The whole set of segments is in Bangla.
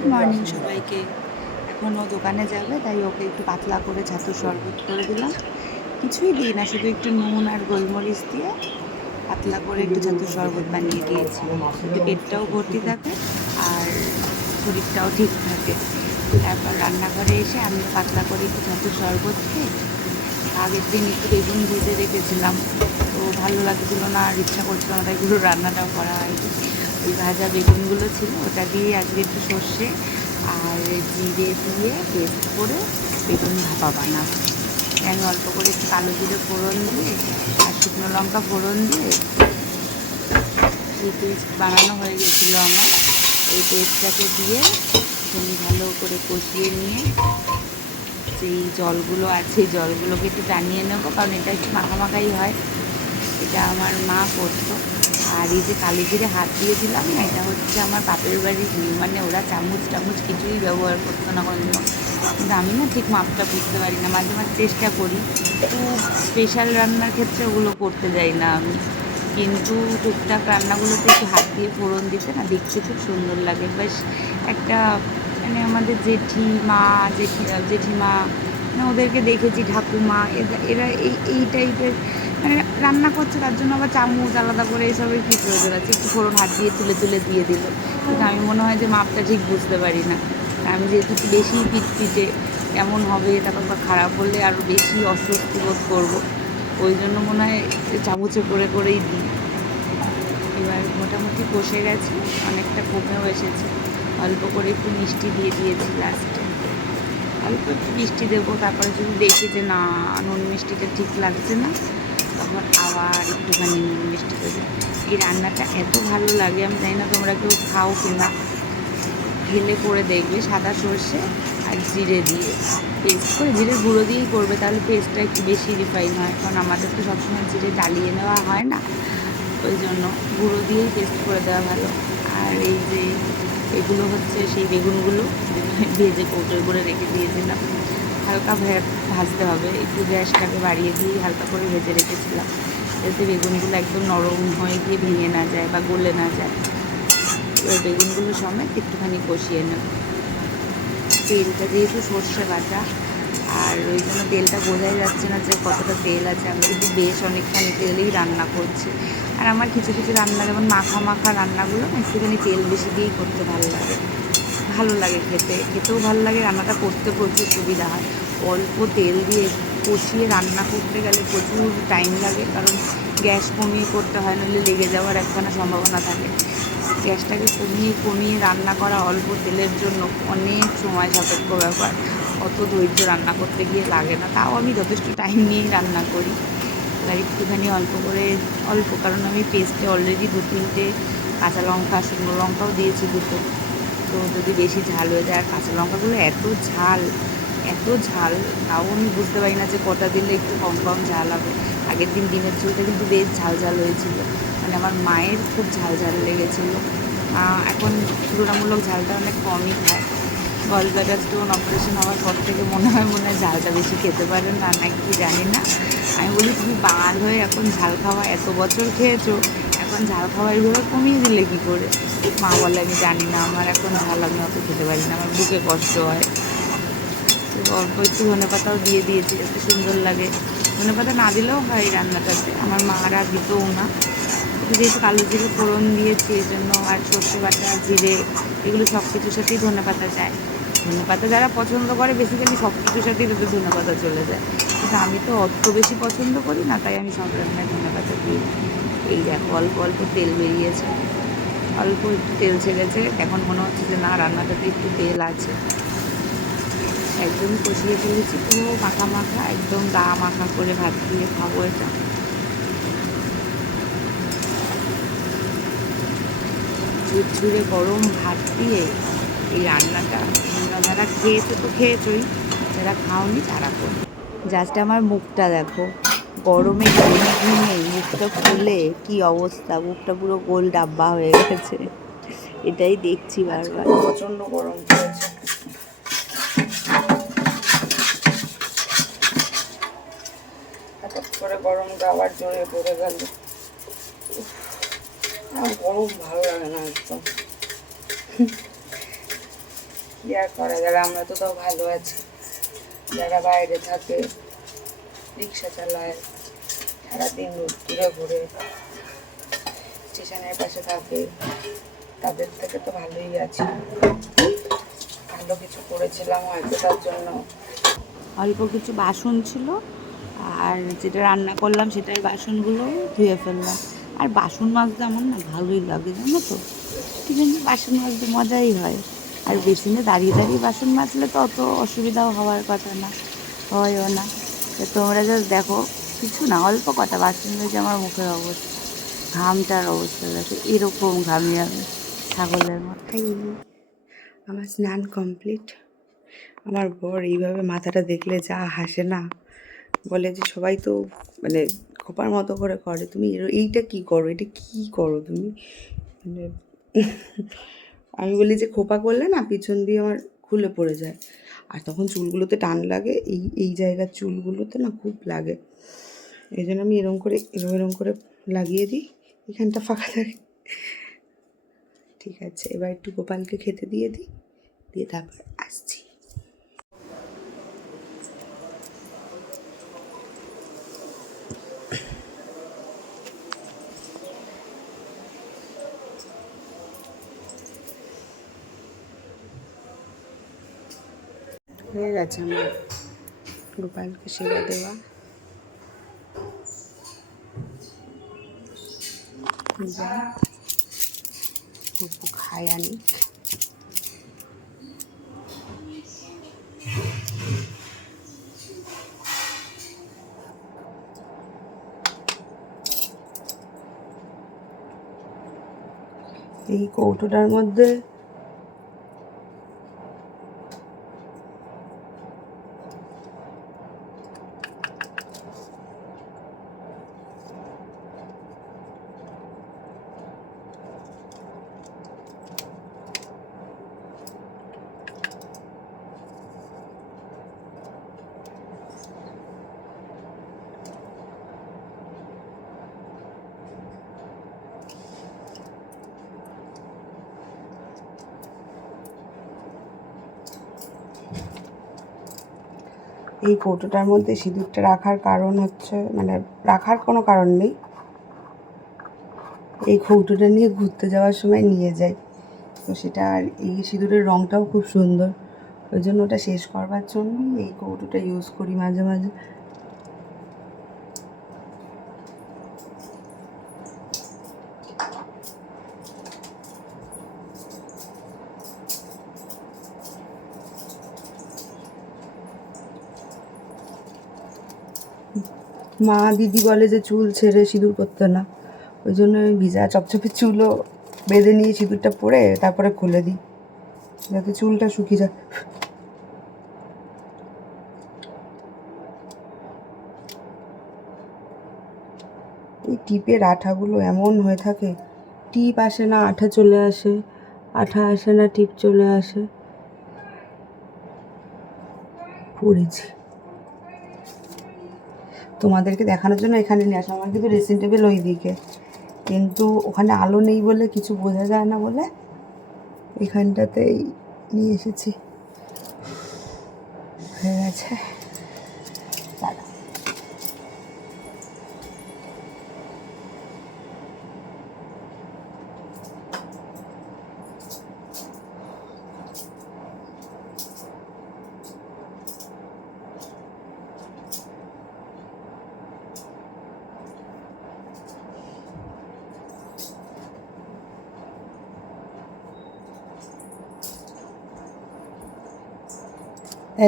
গুড মর্নিং সবাইকে। এখন ও দোকানে যাবে, তাই ওকে একটু পাতলা করে ছাতুর শরবত করে দিলাম। কিছুই দিই না, শুধু একটু নুন আর গোলমরিচ দিয়ে পাতলা করে একটু ছাতুর শরবত বানিয়ে দিয়েছি, যাতে পেটটাও ভর্তি থাকে আর শরীরটাও ঠিক থাকে। তারপর রান্নাঘরে এসে আমিও পাতলা করে একটু ছাতুর শরবত খেয়ে আগের দিন একটু বেগুন ভেজে রেখেছিলাম, তো ভালো লাগছিলো না আর ইচ্ছা করছিল না, তাই পুরো রান্নাটাও করা হয়নি। ওই ভাজা বেগুনগুলো ছিল, ওটা দিয়ে আজকে একটু সর্ষে আর জিরে দিয়ে পেস্ট করে বেগুন ভাপা বানাবো। আমি অল্প করে একটু কালো জিরে ফোড়ন দিয়ে আর শুকনো লঙ্কা ফোড়ন দিয়ে এই পেস্ট বানানো হয়ে গেছিলো আমার। এই পেস্টটাকে দিয়ে আমি ভালো করে কষিয়ে নিয়ে যেই জলগুলো আছে জলগুলোকে একটু টানিয়ে নেবো, কারণ এটা একটু মাখামাখাই হয়। এটা আমার মা করতো। আর এই যে কালি জিরে হাত দিয়েছিলাম না, এটা হচ্ছে আমার বাপের বাড়ির, মানে ওরা চামচ টামচ কিছুই ব্যবহার করতো না কোনোদিনও। কিন্তু আমি না ঠিক মাপটা বুঝতে পারি না, মাঝে মাঝে চেষ্টা করি, খুব স্পেশাল রান্নার ক্ষেত্রে ওগুলো করতে যাই না আমি। কিন্তু টুকটাক রান্নাগুলোতে একটু হাত দিয়ে ফোড়ন দিতে না দেখতে খুব সুন্দর লাগে। বেশ একটা মানে আমাদের জেঠিমা জেঠিমা মানে ওদেরকে দেখেছি, ঠাকুমা, এরা এই টাইপের মানে রান্না করছে, তার জন্য আবার চামচ আলাদা করে এসবের কী প্রয়োজন আছে, একটু ফোড়ন হাত দিয়ে তুলে তুলে দিয়ে দিল। কিন্তু আমি মনে হয় যে মাপটা ঠিক বুঝতে পারি না। আমি যেহেতু একটু বেশি পিটপিটে, কেমন হবে, তারপর বা খারাপ হলে আরও বেশি অস্বস্তি বোধ করবো, ওই জন্য মনে হয় চামচে করে করেই দিই। এবার মোটামুটি কষে গেছে, অনেকটা কমেও এসেছে। অল্প করে একটু মিষ্টি দিয়ে দিয়েছি লাস্টে, অল্প একটু মিষ্টি দেবো। তারপরে যদি দেখি যে না, নুন মিষ্টিটা ঠিক লাগছে না, তখন আবার একটুখানি নুন মিষ্টি দেবো। এই রান্নাটা এত ভালো লাগে, আমি জানি না তোমরা কেউ খাও কি না, ঢেলে করে দেখবে সাদা সর্ষে আর জিরে দিয়ে পেস্ট করে, জিরের গুঁড়ো দিয়েই করবে, তাহলে পেস্টটা একটু বেশি রিফাইন হয়, কারণ আমাদের তো সবসময় জিরে ডালিয়ে নেওয়া হয় না, ওই জন্য গুঁড়ো দিয়েই পেস্ট করে দেওয়া ভালো। আর এই যে এগুলো হচ্ছে সেই বেগুনগুলো ভেজে কৌটোয় করে রেখে দিয়েছিলাম, হালকা ভাজতে হবে, একটু গ্যাসটাকে বাড়িয়ে দিয়ে হালকা করে ভেজে রেখেছিলাম, যাতে বেগুনগুলো একদম নরম হয়ে গিয়ে ভেঙে না যায় বা গলে না যায়। এবার বেগুনগুলো সমেত একটুখানি কষিয়ে নেব। তেলটা যেহেতু সর্ষে বাটা, আর ওই জন্য তেলটা বোঝাই যাচ্ছে না যে কতটা তেল আছে, আমি কিন্তু বেশ অনেকখানি তেলেই রান্না করছি। আর আমার কিছু কিছু রান্না, যেমন মাখা মাখা রান্নাগুলো একটুখানি তেল বেশি দিয়েই করতে ভালো লাগে, খেতেও ভালো লাগে, রান্নাটা করতে প্রচুর সুবিধা হয়। অল্প তেল দিয়ে কষিয়ে রান্না করতে গেলে প্রচুর টাইম লাগে, কারণ গ্যাস কমিয়ে করতে হয়, নাহলে লেগে যাওয়ার একখানা সম্ভাবনা থাকে। গ্যাসটাকে কমিয়ে কমিয়ে রান্না করা অল্প তেলের জন্য অনেক সময় সাপেক্ষ ব্যাপার, অত ধৈর্য রান্না করতে গিয়ে লাগে না, তাও আমি যথেষ্ট টাইম নিয়েই রান্না করি। এবার একটুখানি অল্প, কারণ আমি পেস্টে অলরেডি 2-3টে কাঁচা লঙ্কা, শুকনো লঙ্কাও দিয়েছি দুটো, তো যদি বেশি ঝাল হয়ে যায়, আর কাঁচা লঙ্কাগুলো এত ঝাল, তাও আমি বুঝতে পারি না যে কটা দিলে একটু কম কম ঝাল হবে। আগের দিন ডিমের ঝোলটা কিন্তু বেশ ঝাল হয়েছিল, মানে আমার মায়ের খুব ঝাল লেগেছিলো। এখন তুলনামূলক ঝালটা অনেক কমই খায়। গলব্লাডার স্টোন অপারেশন হওয়ার পর থেকে মনে হয় ঝালটা বেশি খেতে পারে না, নাকি জানি না। আমি বলি, তুমি বাঙাল হয়ে এখন ঝাল খাওয়া এত বছর খেয়েছো, এখন ঝাল খাওয়া এইভাবে কমিয়ে দিলে কী করে? মা বলে, আমি জানি না, আমার এখন ঝাল আমি অত খেতে পারি না, আমার বুকে কষ্ট হয়। তো অল্প একটু ধনেপাতাও দিয়ে দিয়েছি যাতে সুন্দর লাগে। ধনেপাতা না দিলেও হয় এই রান্নাটাতে, আমার মারা দিতেও না। যেহেতু কালো জিরে ফোড়ন দিয়েছি এই জন্য, আর সর্ষে বাটা, জিরে, এগুলো সব কিছুর সাথেই ধনেপাতা যায়। ধনেপাতা যারা পছন্দ করে বেসিক্যালি সব কিছুর সাথেই তাদের ধনেপাতা চলে যায়, কিন্তু আমি তো অত বেশি পছন্দ করি না, তাই আমি সব রান্নায় ধনেপাতা দিই। এই দেখো অল্প অল্প তেল বেরিয়েছে, অল্প একটু তেল ছেড়েছে, এখন মনে হচ্ছে যে না, রান্নাটাতে একটু তেল আছে। একদম কষিয়ে ফেলেছি, পুরো মাখা মাখা, একদম গা মাখা করে ভাত দিয়ে খাবো এটা। ঝুরঝুরে গরম ভাত দিয়ে এই রান্নাটা, তোমরা যারা খেয়েছো তো খেয়েছোই, যারা খাওনি তারা করো। জাস্ট আমার মুখটা দেখো, গরমে ঘেমে ঘেমে মুখটা ফুলে কি অবস্থা, মুখটা পুরো গোল ডাব্বা হয়ে গেছে, এটাই দেখছি বারবার। প্রচন্ড গরম পড়েছে, হঠাৎ করে গরমটা আবার জোরে পড়ে গেল। গরম ভালো লাগে না একদম। কি আর করা যাবে, আমরা তো তাও ভালো আছি। যারা বাইরে থাকে, রিক্সা চালায়, সারাদিন ঘুরে ঘুরে স্টেশনের পাশে থাকে, তাদের থেকে তো ভালোই আছে। ভালো কিছু করেছিলাম হয়তো, তার জন্য। অল্প কিছু বাসন ছিল, আর যেটা রান্না করলাম সেটাই বাসনগুলো ধুয়ে ফেললাম। আর বাসন মাজতে আমার না ভালোই লাগে, জানো তো, কি জানি বাসন মাজতে মজাই হয়। আর বেসিনে দাঁড়িয়ে দাঁড়িয়ে বাসন মাজলে তো অত অসুবিধাও হওয়ার কথা না, হয়ও না। তো তোমরা জাস্ট দেখো, কিছু না, অল্প কটা বাসন রয়েছে, আমার মুখের অবস্থা, ঘামটার অবস্থা দেখো, এরকম ঘামি আমি ছাগলের মাথায়। আমার স্নান কমপ্লিট। আমার বর এইভাবে মাথাটা দেখলে যা হাসে না, বলে যে সবাই তো মানে খোপার মতো করে করে, তুমি এইটা কি করো, এটা কি করো তুমি। মানে আমি বলি যে খোপা করলে না পিছন দিয়ে আমার খুলে পড়ে যায়, আর তখন চুলগুলোতে টান লাগে, এই এই জায়গার চুলগুলোতে না খুব লাগে। এই জন্য আমি এরম করে লাগিয়ে দিই, এখানটা ফাঁকা থাকে। ঠিক আছে, এবার একটু গোপালকে খেতে দিয়ে দিই, দিয়ে তারপর আসছি। হয়ে গেছে আমার গোপালকে সেবা দেওয়া। যা অপু খায় আনি। এই কৌটোটার মধ্যে এই কৌটোটার মধ্যে সিঁদুরটা রাখার কারণ হচ্ছে, মানে রাখার কোনো কারণ নেই, এই কৌটোটা নিয়ে ঘুরতে যাওয়ার সময় নিয়ে যাই তো সেটা। আর এই সিঁদুরের রঙটাও খুব সুন্দর, ওই জন্য ওটা শেষ করবার জন্যই এই কৌটোটা ইউজ করি মাঝে মাঝে। মা দিদি বলে যে চুল ছেড়ে সিঁদুর করতে না, ওই জন্য আমি ভিজা চপচপে চুলও বেঁধে নিয়ে সিঁদুরটা পরে তারপরে খুলে দিই, যাতে চুলটা শুকিয়ে যায়। এই টিপের আঠাগুলো এমন হয়ে থাকে, টিপ আসে না আঠা চলে আসে, আঠা আসে না টিপ চলে আসে। পড়েছি তোমাদেরকে দেখানোর জন্য এখানে নিয়ে আসলাম। আমার কিন্তু ড্রেসিং টেবিল ওই দিকে, কিন্তু ওখানে আলো নেই বলে কিছু বোঝা যায় না বলে এখানটাতেই নিয়ে এসেছি। হয়ে গেছে, দাঁড়া।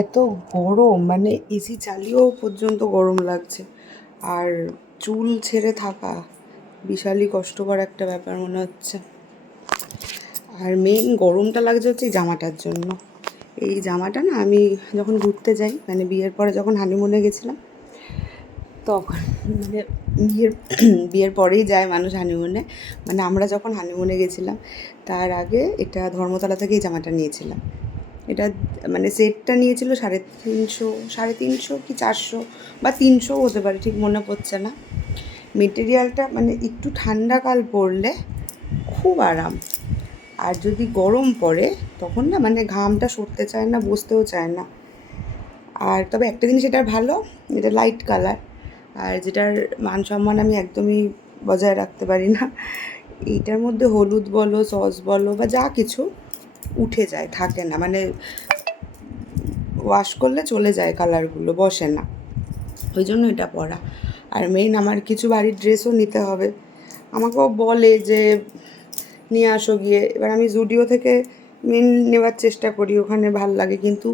এত গরম, মানে এসি চালিয়েও পর্যন্ত গরম লাগছে, আর চুল ছেড়ে থাকা বিশালই কষ্টকর একটা ব্যাপার মনে হচ্ছে। আর মেন গরমটা লাগছে হচ্ছে এই জামাটার জন্য। এই জামাটা না আমি যখন ঘুরতে যাই, মানে বিয়ের পরে যখন হানিমুনে গেছিলাম তখন, মানে বিয়ের পরেই যায় মানুষ হানিমুনে, মানে আমরা যখন হানিমুনে গেছিলাম তার আগে এটা ধর্মতলা থেকে এই জামাটা নিয়েছিলাম। এটা মানে সেটটা নিয়েছিল 350, 350 কি 400 বা 300 হতে পারে, ঠিক মনে পড়ছে না। মেটেরিয়ালটা মানে একটু ঠান্ডাকাল পড়লে খুব আরাম, আর যদি গরম পড়ে তখন না মানে ঘামটা সরতে চায় না, বসতেও চায় না। আর তবে একটা জিনিস এটার ভালো, এটা লাইট কালার, আর যেটার মান সম্মান আমি একদমই বজায় রাখতে পারি না, এইটার মধ্যে হলুদ বলো, সস বলো বা যা কিছু উঠে যায়, থাকে না, মানে ওয়াশ করলে চলে যায়, কালারগুলো বসে না, ওই জন্য এটা পরা। আর মেইন আমার কিছু বাড়ির ড্রেসও নিতে হবে, আমাকেও বলে যে নিয়ে আসো গিয়ে। এবার আমি জুডিও থেকে মেন নেওয়ার চেষ্টা করি, ওখানে ভাল লাগে, কিন্তু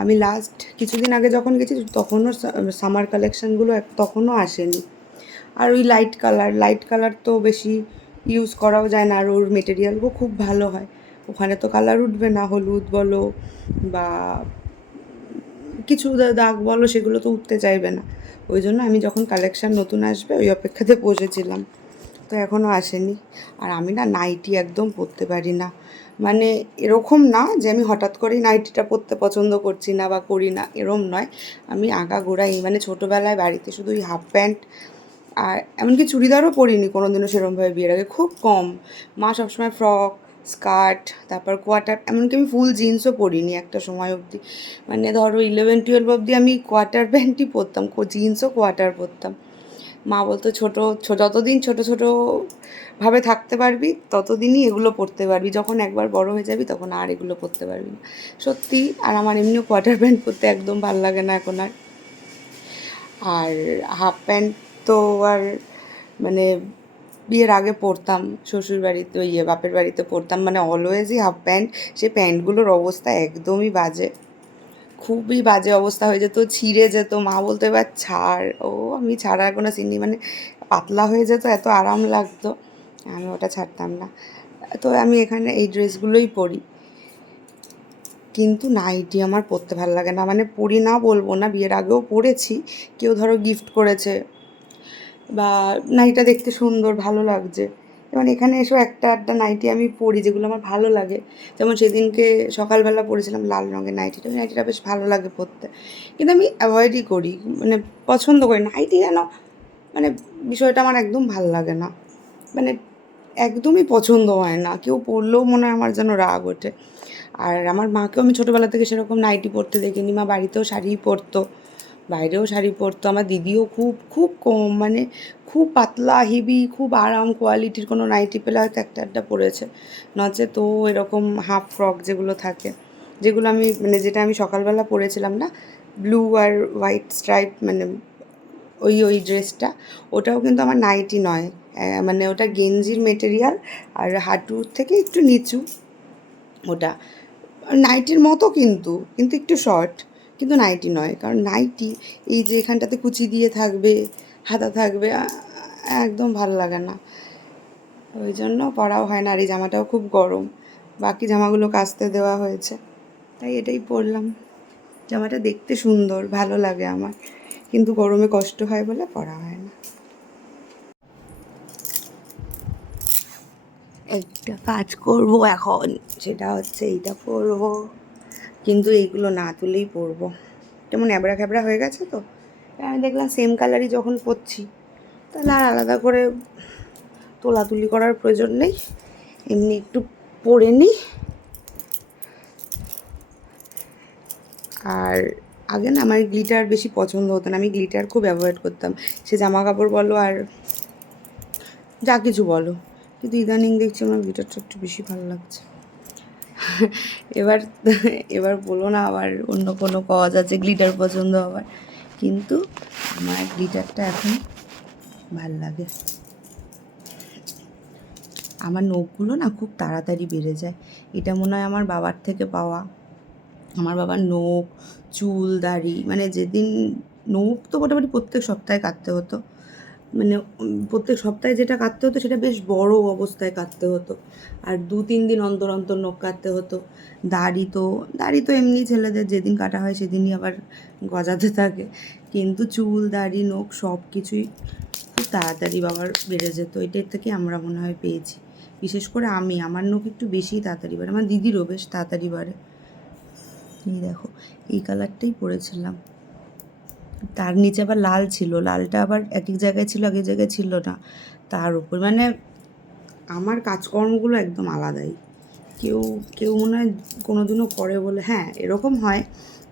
আমি লাস্ট কিছুদিন আগে যখন গেছি তখনও সামার কালেকশানগুলো তখনও আসেনি। আর ওই লাইট কালার তো বেশি ইউজ করাও যায় না, আর ওর মেটেরিয়ালও খুব ভালো হয়, ওখানে তো কালার উঠবে না, হলুদ বলো বা কিছু দাগ বলো সেগুলো তো উঠতে চাইবে না। ওই জন্য আমি যখন কালেকশান নতুন আসবে ওই অপেক্ষাতে বসেছিলাম, তো এখনও আসেনি। আর আমি না নাইটি একদম পরতে পারি না, মানে এরকম না যে আমি হঠাৎ করেই নাইটিটা পরতে পছন্দ করছি না বা করি না, এরম নয়। আমি আগাগোড়াই মানে ছোটোবেলায় বাড়িতে শুধু ওই হাফ প্যান্ট, আর এমনকি চুড়িদারও পরিনি কোনো দিনও সেরমভাবে, বিয়ের আগে খুব কম। মা সবসময় ফ্রক, স্কার্ট, তারপর কোয়ার্টার, এমনকি আমি ফুল জিন্সও পরিনি একটা সময় অবধি, মানে ধরো 11-12 অবধি আমি কোয়ার্টার প্যান্টই পরতাম, জিন্সও কোয়ার্টার পরতাম। মা বলতো যতদিন ছোটো ভাবে থাকতে পারবি ততদিনই এগুলো পরতে পারবি, যখন একবার বড় হয়ে যাবি তখন আর এগুলো পরতে পারবি না। সত্যি, আর আমার এমনিও কোয়ার্টার প্যান্ট পরতে একদম ভালো লাগে না এখন আর। আর হাফ প্যান্ট তো আর মানে বিয়ের আগে পরতাম, শ্বশুর বাড়িতে বাপের বাড়িতে পরতাম, মানে অলওয়েজই হাফ প্যান্ট। সে প্যান্টগুলোর অবস্থা একদমই বাজে, খুবই বাজে অবস্থা হয়ে যেত, ছিঁড়ে যেত, মা বলতো এবার ছাড়, ও আমি ছাড়ার কোনো সিন নেই, মানে পাতলা হয়ে যেত, এত আরাম লাগতো, আমি ওটা ছাড়তাম না। তো আমি এখানে এই ড্রেসগুলোই পরি, কিন্তু নাইটি আমার পরতে ভালো লাগে না, মানে পরি না বলবো না, বিয়ের আগেও পরেছি, কেউ ধরো গিফট করেছে বা নাইটিটা দেখতে সুন্দর, ভালো লাগছে, যেমন এখানে এসেও একটা আধটা নাইটি আমি পরি যেগুলো আমার ভালো লাগে, যেমন সেদিনকে সকালবেলা পরেছিলাম লাল রঙের নাইটিটা, ওই নাইটিটা বেশ ভালো লাগে পরতে, কিন্তু আমি অ্যাভয়েডই করি, মানে পছন্দ করি নাইটি, যেন মানে বিষয়টা আমার একদম ভালো লাগে না, মানে একদমই পছন্দ হয় না, কেউ পরলেও মনে হয় আমার যেন রাগ ওঠে। আর আমার মাকেও আমি ছোটোবেলা থেকে সেরকম নাইটি পরতে দেখিনি, মা বাড়িতেও শাড়িই পরতো, বাইরেও শাড়ি পরতো, আমার দিদিও খুব খুব কম, মানে খুব পাতলা হেভি খুব আরাম কোয়ালিটির কোনো নাইটি পেলে হয়তো একটা আধটা পরেছে, নচেত তো এরকম হাফ ফ্রক যেগুলো থাকে, যেগুলো আমি মানে যেটা আমি সকালবেলা পরেছিলাম না, ব্লু আর হোয়াইট স্ট্রাইপ, মানে ওই ড্রেসটা, ওটাও কিন্তু আমার নাইটি নয়, মানে ওটা গেঞ্জির মেটেরিয়াল, আর হাঁটুর থেকে একটু নিচু, ওটা নাইটির মতো, কিন্তু কিন্তু একটু শর্ট, কিন্তু নাইটি নয়, কারণ নাইটি এই যে এখানটাতে কুচি দিয়ে থাকবে, হাতা থাকবে, একদম ভালো লাগে না, ওই জন্য পরাও হয় না। আর এই জামাটাও খুব গরম, বাকি জামাগুলো কাচতে দেওয়া হয়েছে, তাই এটাই পরলাম। জামাটা দেখতে সুন্দর, ভালো লাগে আমার, কিন্তু গরমে কষ্ট হয় বলে পরা হয় না। একটা কাজ করব এখন, সেটা হচ্ছে এইটা পরবো, কিন্তু এইগুলো না তুলেই পরবো, যেমন অ্যাবড়া খ্যাবড়া হয়ে গেছে, তো আমি দেখলাম সেম কালারই যখন পরছি তাহলে আর আলাদা করে তোলাতুলি করার প্রয়োজন নেই, এমনি একটু পরে নিই। আর আগে না আমার গ্লিটার বেশি পছন্দ হতো না, আমি গ্লিটার খুব অ্যাভয়েড করতাম, সে জামা কাপড় বলো আর যা কিছু বলো, কিন্তু ইদানিং দেখছি আমার গ্লিটারটা একটু বেশি ভালো লাগছে। এবার এবার বলো না আবার অন্য কোনো কজ আছে গ্লিটার পছন্দ হওয়ার, কিন্তু আমার গ্লিটারটা এখন ভাল লাগে। আমার নখগুলো না খুব তাড়াতাড়ি বেড়ে যায়, এটা মনে হয় আমার বাবার থেকে পাওয়া। আমার বাবার নখ, চুল, দাড়ি, মানে যেদিন নখ তো মোটামুটি প্রত্যেক সপ্তাহে কাটতে হতো, মানে প্রত্যেক সপ্তাহে যেটা কাটতে হতো সেটা বেশ বড় অবস্থায় কাটতে হতো, আর 2-3 দিন অন্তর অন্তর নখ কাটতে হতো। দাড়ি তো এমনি ছেলেদের যেদিন কাটা হয় সেদিনই আবার গজাতে থাকে, কিন্তু চুল, দাড়ি, নখ সব কিছুই খুব তাড়াতাড়ি বাবার বেড়ে যেত, এটার থেকে আমরা মনে হয় পেয়েছি, বিশেষ করে আমার নখ একটু বেশিই তাড়াতাড়ি বাড়ে, আমার দিদিরও বেশ তাড়াতাড়ি বাড়ে। এই দেখো এই কালারটাই পরেছিলাম, তার নিচে আবার লাল ছিল, লালটা আবার এক এক জায়গায় ছিল, এক এক জায়গায় ছিল না, তার উপর মানে আমার কাজকর্মগুলো একদম আলাদাই, কেউ কেউ মনে হয় কোনোদিনও করে বলে। হ্যাঁ, এরকম হয়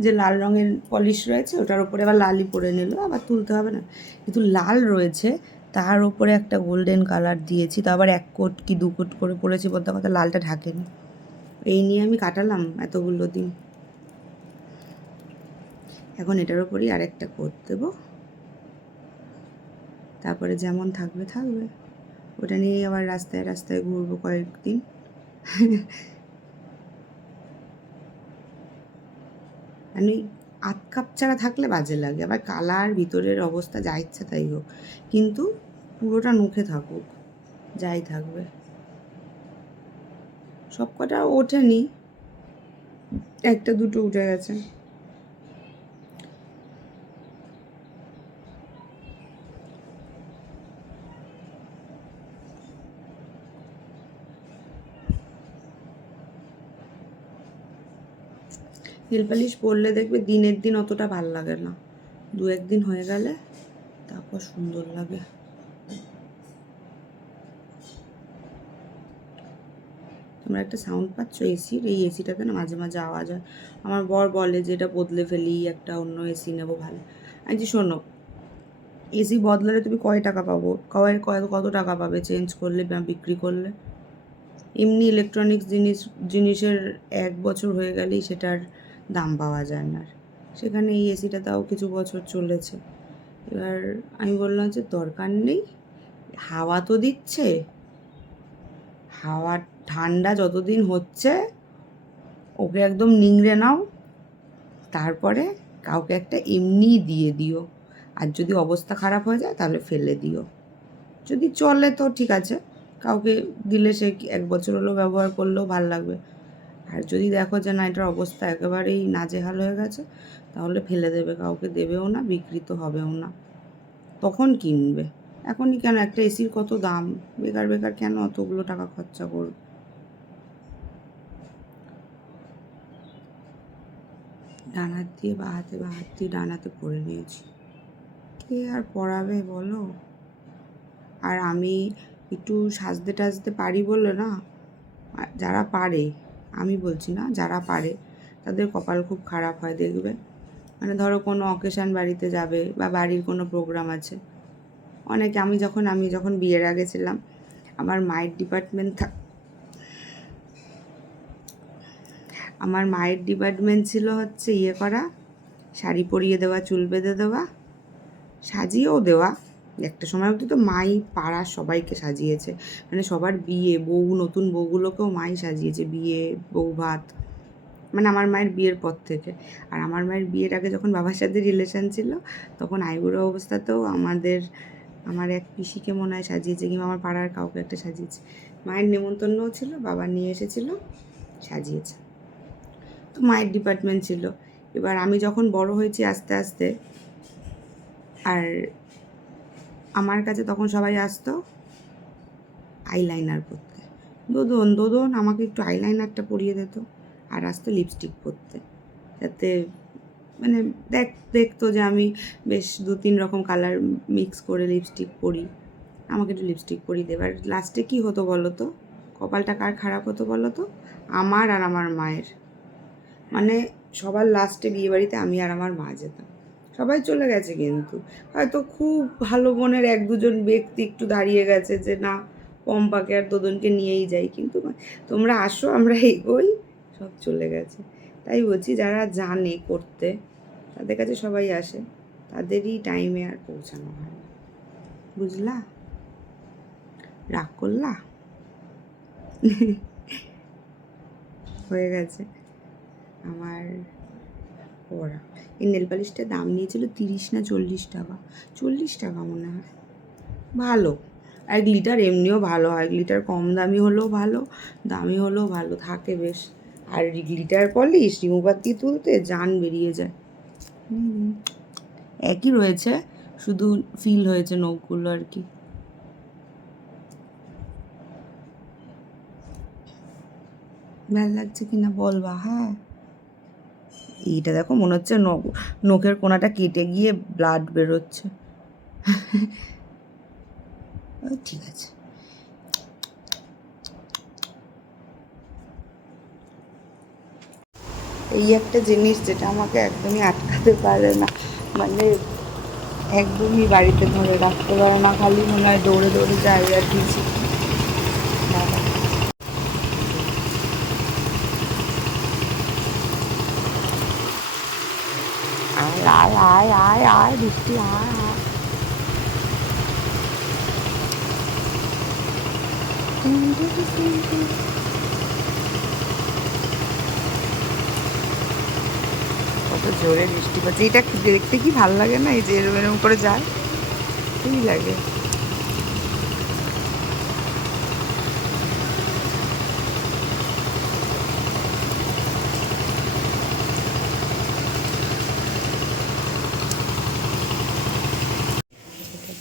যে লাল রঙের পলিশ রয়েছে, ওটার উপরে আবার লালই পরে নিল, আবার তুলতে হবে না। কিন্তু লাল রয়েছে, তার উপরে একটা গোল্ডেন কালার দিয়েছি, তো আবার 1 কোট কি 2 কোট করে পরেছি, বলতে কথা লালটা ঢাকেনি। এই নিয়ে আমি কাটালাম এতগুলো দিন। এখন এটার উপরেই আরেকটা কোট দেবো, তারপরে যেমন থাকবে থাকবে। ওটা নিয়েই আবার রাস্তায় রাস্তায় ঘুরবো কয়েকদিন। মানে আধ কাপ ছাড়া থাকলে বাজে লাগে, আবার কালার ভিতরের অবস্থা যা ইচ্ছা তাই হোক, কিন্তু পুরোটা মুখে থাকুক, যাই থাকবে। সব কটা ওঠেনি, 1-2 উঠে গেছে। নেল পালিশ পরলে দেখবে দিনের দিন অতটা ভাল লাগে না, 2-1 দিন হয়ে গেলে তারপর সুন্দর লাগে। তোমরা একটা সাউন্ড পাচ্ছ এসির? এই এসিটাতে না মাঝে মাঝে আওয়াজ হয়। আমার বর বলে যে এটা বদলে ফেলি, একটা অন্য এসি নেবো ভালো। আমি যে শোনো, এসি বদলালে তুমি কয় টাকা পাবো, কত টাকা পাবে চেঞ্জ করলে বা বিক্রি করলে? এমনি ইলেকট্রনিক্স জিনিসের 1 বছর হয়ে গেলেই সেটার দাম পাওয়া যায় না। সেখানে এই এসিটা তাও কিছু বছর চলেছে। এবার আমি বললাম যে দরকার নেই, হাওয়া তো দিচ্ছে, হাওয়া ঠান্ডা যতদিন হচ্ছে ওকে একদম নিংড়ে নাও, তারপরে কাউকে একটা এমনি দিয়ে দিও। আর যদি অবস্থা খারাপ হয়ে যায় তাহলে ফেলে দিও। যদি চলে তো ঠিক আছে, কাউকে দিলে সে 1 বছর হলেও ব্যবহার করলেও ভাল লাগবে। আর যদি দেখো যে না এটার অবস্থা একেবারেই নাজেহাল হয়ে গেছে, তাহলে ফেলে দেবে, কাউকে দেবেও না, বিক্রি তো হবেও না, তখন কিনবে। এখনই কেন, একটা এসির কত দাম, বেকার বেকার কেন অতগুলো টাকা খরচা করবে। ডান হাত দিয়ে বা হাত দিয়ে ডান হাতে পরে নিয়েছি, কে আর পড়াবে বলো। আর আমি একটু সাজতে টাজতে পারি বলে না, যারা পারে, আমি বলছি না, যারা পারে তাদের কপাল খুব খারাপ হয় দেখবে। মানে ধরো কোনো অকেশান বাড়িতে যাবে বা বাড়ির কোনো প্রোগ্রাম আছে, অনেকে, আমি যখন বিয়ের আগে ছিলাম, আমার মায়ের ডিপার্টমেন্ট ছিল হচ্ছে ইয়ে করা, শাড়ি পরিয়ে দেওয়া, চুল বেঁধে দেওয়া, সাজিয়েও দেওয়া। একটা সময় অবধি তো মাই পাড়ার সবাইকে সাজিয়েছে, মানে সবার বিয়ে, নতুন বউগুলোকেও মাই সাজিয়েছে, বিয়ে, বউ ভাত, মানে আমার মায়ের বিয়ের পর থেকে। আর আমার মায়ের বিয়ের আগে যখন বাবার সাথে রিলেশন ছিল, তখন আইবুড়ো অবস্থাতেও আমার এক পিসিকে মনে হয় সাজিয়েছে, কিংবা আমার পাড়ার কাউকে একটা সাজিয়েছে। মায়ের নেমন্তন্নও ছিল, বাবা নিয়ে এসেছিল, সাজিয়েছে। তো মায়ের ডিপার্টমেন্ট ছিল। এবার আমি যখন বড় হয়েছি আস্তে আস্তে, আর আমার কাছে তখন সবাই আসতো আইলাইনার পরতে, দোদন আমাকে একটু আইলাইনারটা পরিয়ে দিত, আর আসতো লিপস্টিক পরতে, যাতে মানে দেখতো যে আমি বেশ 2-3 রকম কালার মিক্স করে লিপস্টিক পরি, আমাকে একটু লিপস্টিক পরিয়ে দেবে। আর লাস্টে কী হতো বলো তো, কপালটা কার খারাপ হতো বলো তো, আমার আর আমার মায়ের। মানে সবার লাস্টে বিয়েবাড়িতে আমি আর আমার মা যেতাম। সবাই চলে গেছে, কিন্তু হয়তো খুব ভালো মনের 1-2 ব্যক্তি একটু দাঁড়িয়ে গেছে যে না, পম্পাকে আর দোদনকে নিয়েই যাই, কিন্তু তোমরা আসো, আমরা এগোই, সব চলে গেছে। তাই বলছি, যারা জানে করতে তাদের কাছে সবাই আসে, তাদেরই টাইমে আর পৌঁছানো হয় না, বুঝলা? রাগ করলা? হয়ে গেছে আমার পড়া। এই নেল পালিশটার দাম নিয়েছিল 30 না 40 টাকা, 40 টাকা মনে হয়। ভালো, আর গ্লিটার এমনিও ভালো হয়, গ্লিটার কম দামি হলেও ভালো, দামি হলেও ভালো থাকে বেশ। আর গ্লিটার পলিশ রিমুভার দিয়ে তুলতে জান বেরিয়ে যায়। একই রয়েছে, শুধু ফিল হয়েছে নখগুলো আর কি। ভাল লাগছে কিনা বলবা? হ্যাঁ, এইটা দেখো, মনে হচ্ছে নখের কোনাটা কেটে গিয়ে ব্লাড বেরোচ্ছে। ঠিক আছে। এই একটা জিনিস যেটা আমাকে একদমই আটকাতে পারে না, মানে একদমই বাড়িতে ধরে রাখতে পারে না, খালি মনে হয় দৌড়ে দৌড়ে যাই আর কিছু। আয় আয় আয় আয় আয় বৃষ্টি আয় আয়। কত জোরে বৃষ্টি পড়ছে, এটা দেখতে কি ভাল লাগে না, এই যে এরম এরম করে যায়, এই লাগে।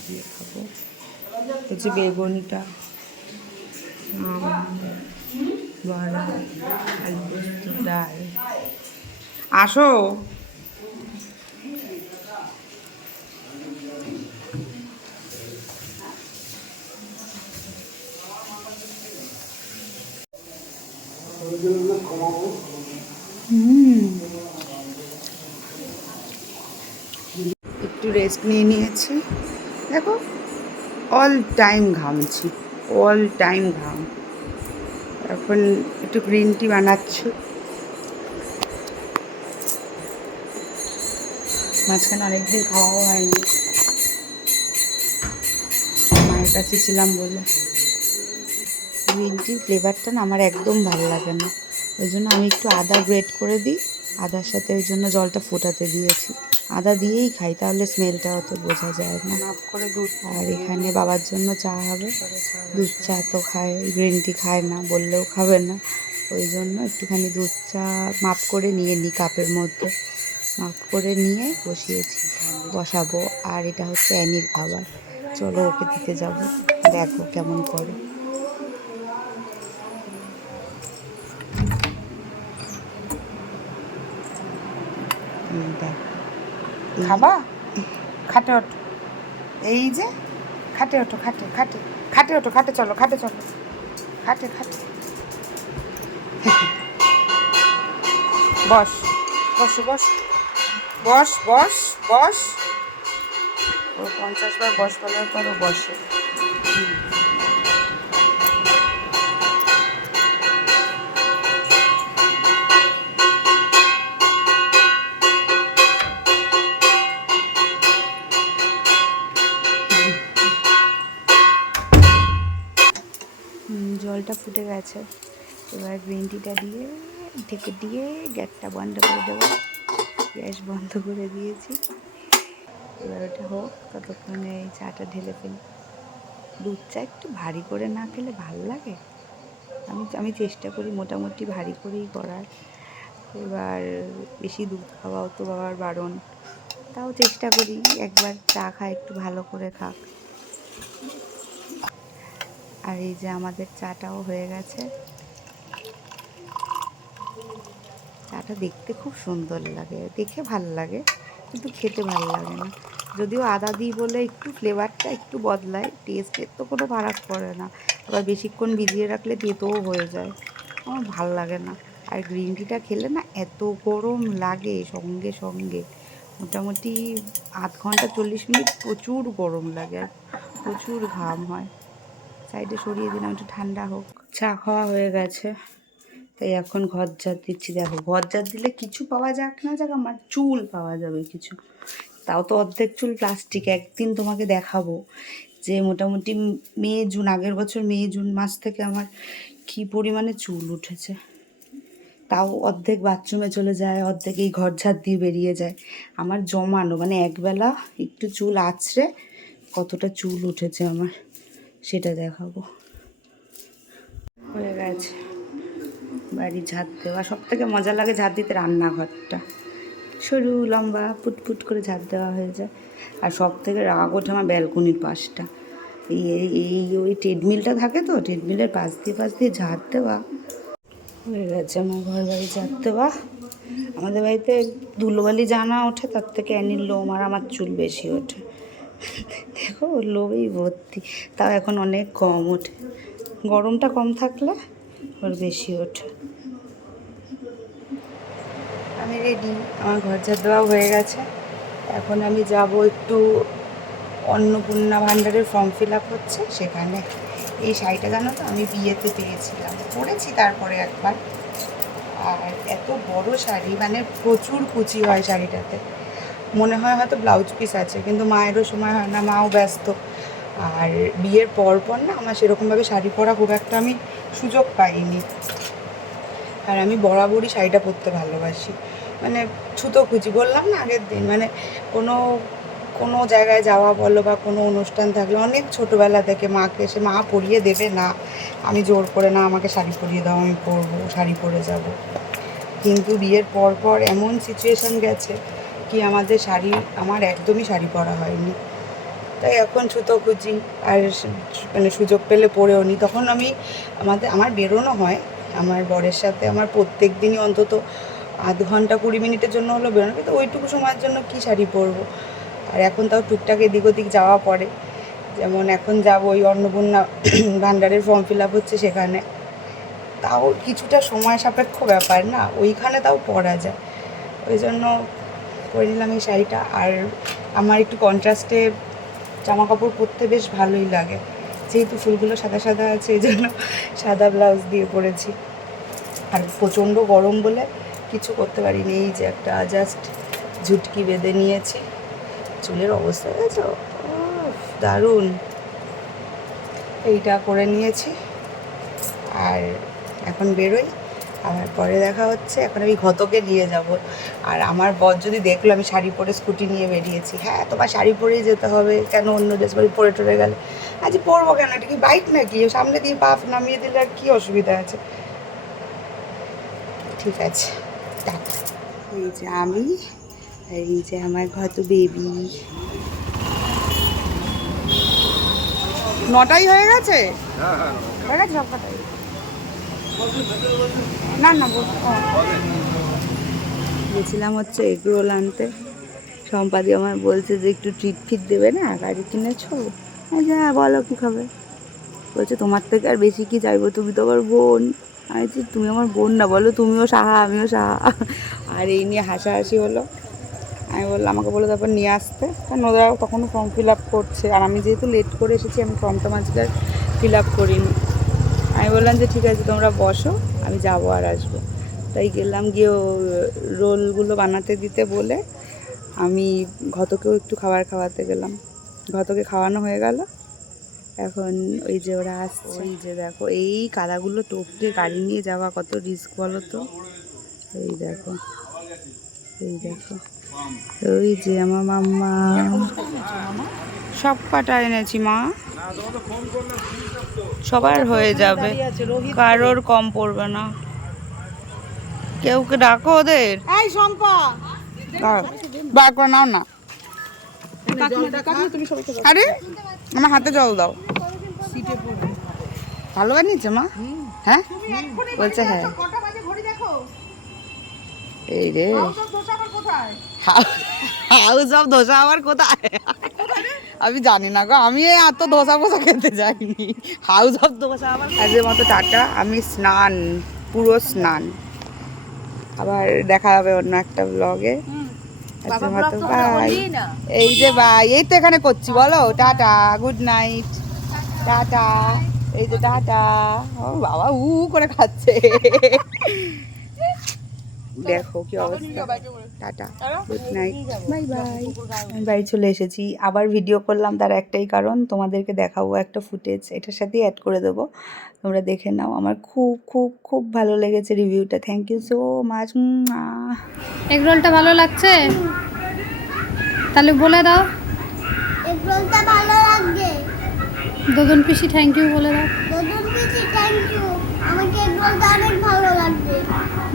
দিয়ে খাবো হচ্ছে বেগুনটা, বড়া, আলু পোস্ত, ডাল। আসো। একটু রেস্ট নিয়ে নিয়েছি, দেখো অল টাইম ঘামছি, অল টাইম ঘাম। এখন একটু গ্রিন টি বানাচ্ছি। মাঝখানে অনেকদিন খাওয়াও হয়নি, মায়ের কাছে ছিলাম বলে। গ্রিন টির ফ্লেভারটা না আমার একদম ভালো লাগে না, ওই জন্য আমি একটু আদা গ্রেট করে দিই, আদার সাথে ওই জন্য জলটা ফোটাতে দিয়েছি। আদা দিয়েই খাই, তাহলে স্মেলটা অত বোঝা যায় না। করে দুধ, আর এখানে বাবার জন্য চা হবে, দুধ চা তো খায়, গ্রিন টি খায় না, বললেও খাবে না, ওই জন্য একটুখানি দুধ চা মাপ করে নিয়ে নিই কাপের মধ্যে, মাপ করে নিয়ে বসাবো। আর এটা হচ্ছে অ্যানির খাবার, চলো ওকে দিতে যাব, দেখো কেমন করে। খাবা? খাটে ওঠো, এই যে খাটে ওঠো, খাটে খাটে খাটে ওঠো, খাটে চলো, খাটে চলো, খাটে খাটে। বস, বস বস বস বস বস। ও 50 বার বস বলার পরও বসে। জলটা ফুটে গেছে, এবার গ্রিন টিটা দিয়ে ঢেকে দিয়ে গ্যাসটা বন্ধ করে দেবো। গ্যাস বন্ধ করে দিয়েছি, এবার ওটা হোক, ততক্ষণে এই চাটা ঢেলে ফেলি। দুধ চা একটু ভারী করে না খেলে ভাল লাগে, আমি চেষ্টা করি মোটামুটি ভারী করেই করার। এবার বেশি দুধ খাওয়াও তো বাবার বারণ, তাও চেষ্টা করি একবার চা খায় একটু ভালো করে খাক। আর এই যে আমাদের চাটাও হয়ে গেছে, চাটা দেখতে খুব সুন্দর লাগে, দেখে ভাল লাগে, কিন্তু খেতে ভাল লাগে না। যদিও আদা দিই বলে একটু ফ্লেভারটা একটু বদলায়, টেস্টের তো কোনো ফারাক পড়ে না, আবার বেশিক্ষণ ভিজিয়ে রাখলে তেতোও হয়ে যায়, আমার ভাল লাগে না। আর গ্রিন টিটা খেলে না এত গরম লাগে, সঙ্গে সঙ্গে মোটামুটি আধ ঘন্টা 40 মিনিট প্রচুর গরম লাগে, আর প্রচুর ঘাম হয়। সাইডে সরিয়ে দিলাম একটু ঠান্ডা হোক। চা খাওয়া হয়ে গেছে, তাই এখন ঘর ঝাড় দিচ্ছি। দেখো ঘর ঝাড় দিলে কিছু পাওয়া যাক না যাক, আমার চুল পাওয়া যাবে কিছু, তাও তো অর্ধেক চুল প্লাস্টিক। একদিন তোমাকে দেখাবো যে মোটামুটি মে জুন, আগের বছর মে জুন মাস থেকে আমার কী পরিমাণে চুল উঠেছে, তাও অর্ধেক বাথরুমে চলে যায়, অর্ধেক এই ঘর ঝাড় দিয়ে বেরিয়ে যায়। আমার জমানো, মানে একবেলা একটু চুল আছড়ে কতটা চুল উঠেছে আমার, সেটা দেখাবো। হয়ে গেছে বাড়ি ঝাড় দেওয়া। সব থেকে মজা লাগে ঝাড় দিতে রান্নাঘরটা, সরু লম্বা পুটপুট করে ঝাড় দেওয়া হয়ে যায়। আর সব থেকে রাগ ওঠে আমার ব্যালকনির পাশটা, এই এই ওই ট্রেডমিলটা থাকে তো, ট্রেডমিলের পাশ দিয়ে ঝাড় দেওয়া। হয়ে গেছে আমার ঘর বাড়ি ঝাড় দেওয়া। আমাদের বাড়িতে ধুলোবালি জানা ওঠে, তার থেকে অ্যানির লোম আর আমার চুল বেশি ওঠে। দেখো ওর লোমেই ভর্তি, তাও এখন অনেক কম ওঠে, গরমটা কম থাকলে ওর বেশি ওঠে। রেডি, আমার ঘর ঝাড় দেওয়া হয়ে গেছে। এখন আমি যাব একটু অন্নপূর্ণা ভাণ্ডারের ফর্ম ফিল আপ হচ্ছে সেখানে। এই শাড়িটা জানো তো আমি বিয়েতে পেয়েছিলাম, পরেছি তারপরে একবার। আর এত বড় শাড়ি, মানে প্রচুর কুচি হয় শাড়িটাতে, মনে হয় হয়তো ব্লাউজ পিস আছে, কিন্তু মায়েরও সময় হয় না, মাও ব্যস্ত। আর বিয়ের পর না আমার সেরকমভাবে শাড়ি পরা খুব একটা আমি সুযোগ পাইনি। আর আমি বরাবরই শাড়িটা পরতে ভালোবাসি, মানে ছুতো খুঁজি, বললাম না আগের দিন, মানে কোনো জায়গায় যাওয়া বলো বা কোনো অনুষ্ঠান থাকলে অনেক ছোটোবেলা থেকে মাকে এসে মা পরিয়ে দেবে না, আমি জোর করে না আমাকে শাড়ি পরিয়ে দাও, আমি পরবো, শাড়ি পরে যাব। কিন্তু বিয়ের পর এমন সিচুয়েশান গেছে কি আমার একদমই শাড়ি পরা হয়নি। তাই এখন ছুতো খুঁজি, আর মানে সুযোগ পেলে পরেও নি। তখন আমার বেরোনো হয় আমার বরের সাথে, আমার প্রত্যেক দিনই অন্তত আধ ঘন্টা 20 মিনিটের জন্য হলো বেরোনো, কিন্তু ওইটুকু সময়ের জন্য কি শাড়ি পরবো। আর এখন তাও টুকটাক এদিক ওদিক যাওয়া পড়ে, যেমন এখন যাবো ওই অন্নপূর্ণা ভাণ্ডারের ফর্ম ফিল আপ হচ্ছে সেখানে, তাও কিছুটা সময় সাপেক্ষ ব্যাপার না, ওইখানে তাও পরা যায়, ওই জন্য পরে নিলাম এই শাড়িটা। আর আমার একটু কন্ট্রাস্টে জামা কাপড় পরতে বেশ ভালোই লাগে, যেহেতু ফুলগুলো সাদা সাদা আছে এই জন্য সাদা ব্লাউজ দিয়ে পরেছি। আর প্রচণ্ড গরম বলে কিছু করতে পারিনি, এই যে একটা জাস্ট ঝুটকি বেঁধে নিয়েছি। চুলের অবস্থা দেখেছো, দারুণ, এইটা করে নিয়েছি। আর এখন বেরোই, আবার পরে দেখা হচ্ছে। এখন আমি ঘতকে নিয়ে যাব। আর আমার বর যদি দেখলো আমি শাড়ি পরে স্কুটি নিয়ে বেরিয়েছি, হ্যাঁ তোমার শাড়ি পরেই যেতে হবে, কেন অন্য ড্রেস পরে টরে গেলে? আজ পরবো কেন, এটা কি বাইক নাকি, সামনে দিয়ে পা নামিয়ে দিলে আর কী অসুবিধা আছে? ঠিক আছে, টাটা। এই যে আমি, এই যে আমার ঘত বেবি। 9টাই হয়ে গেছে, হয়ে গেছে সব কটাই। না গেছিলাম হচ্ছে এগরোল আনতে। সম্পাদি আমার বলছে যে একটু ট্রিট ফিট দেবে না, গাড়ি কিনেছো? আচ্ছা হ্যাঁ, বলো কী খাবে? বলছে তোমার থেকে আর বেশি কি চাইবো, তুমি তো আমার বোন। আমি বলছি তুমি আমার বোন না, বলো তুমিও সাহা আমিও সাহা। আর এই নিয়ে হাসাহাসি হলো। আমি বললাম, আমাকে বলে তারপর নিয়ে আসতে, কারণ ওরা তখনও ফর্ম ফিল আপ করছে। আর আমি যেহেতু লেট করে এসেছি, আমি ফর্মটা মাঝখানে ফিল আপ করিনি। আমি বললাম যে ঠিক আছে তোমরা বসো, আমি যাবো আর আসবো। তাই গেলাম, গিয়ে রোলগুলো বানাতে দিতে বলে আমি ঘতকেও একটু খাবার খাওয়াতে গেলাম। ঘতকে খাওয়ানো হয়ে গেল, এখন ওই যে ওরা আসছে। এই যে দেখো, এই কাদাগুলো টপকে গাড়ি নিয়ে যাওয়া কত রিস্ক বলো তো। এই দেখো, এই দেখো, ওই যে আমার মাম্মা সব কাটা এনেছি মা, সবার হয়ে যাবে, কারোর কম পড়বে না। কেউ কে ডাকো ওদের, বার করে নাও না। আরে আমার হাতে জল দাও। ভালো বানিয়েছে মা? হ্যাঁ বলছে হ্যাঁ। এই রে, হাউস অফ ধোসা আবার কোথায়? আমি জানি না গো, আমি এত ধোসা ফোসা খেতে যাইনি। হাউস অফ ধোসা আবার। আজকের মতো টাটা, আমি স্নান, পুরো স্নান। আবার দেখা হবে অন্য একটা ব্লগে। আজকের মতো বাই। এই যে বাই, এই তো এখানে করছি, বলো টাটা, গুড নাইট, টাটা। এই যে টাটা, ও বাবা উ করে খাচ্ছে। দেখো কি অবস্থা, tata, good night, bye bye. আমি বাড়ি চলে এসেছি, আবার ভিডিও করলাম, তার একটাই কারণ, তোমাদেরকে দেখাবো একটা ফুটেজ, এটার সাথেই অ্যাড করে দেবো, তোমরা দেখে নাও। আমার খুব খুব খুব ভালো লেগেছে রিভিউটা, thank you so much. Egg রোলটা ভালো লাগছে? তাহলে বলে দাও এগ রোলটা ভালো লাগছে। দদন পিসি থ্যাংক ইউ বলে দাও। দদন পিসি থ্যাংক ইউ, আমাকে এগ রোলটা অনেক ভালো লাগছে।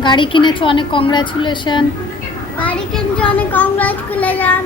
গাড়ি কিনেছো, অনেক কংগ্রাচুলেশন। গাড়ি কিনছে, অনেক কংগ্রাচুলেশন।